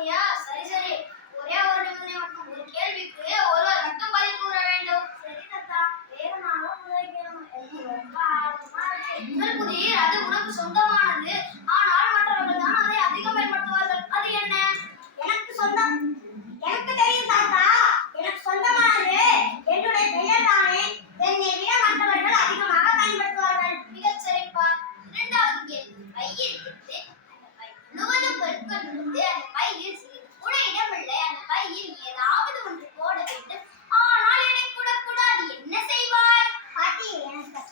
அப்படியா சரி சரி. ஒரே ஒரு நிமிடம் மட்டும் ஒரு கேள்விக்கு ஒருவர் மட்டும் பதில் கூற வேண்டும். சரி தத்தா. வேகமாக உழைக்கணும் எனக்கு ரொம்ப ஆர்வமா இருக்கு. முதல் புதிர் அது உனக்கு சொந்தமானது.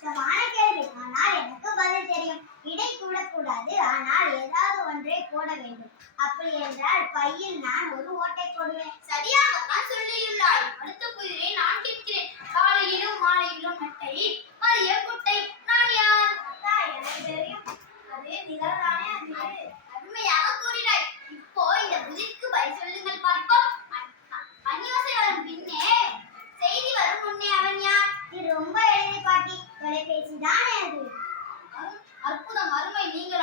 கஷ்டமான கேள்வி. ஆனால் எனக்கு பதில் தெரியும். இடை கூடக்கூடாது. ஆனால் ஏதாவது ஒன்றை போட வேண்டும். அப்படி என்றால் பையில் நான் ஒரு ஓட்டை போடுவேன். சரியாகத்தான் சொல்லியுள்ளாய். அடுத்த புதிரை நான் கேட்கிறேன். காலையிலும் மாலையிலும் நட்டை இது தானே அது. அற்புதம் அருமை. நீங்கள்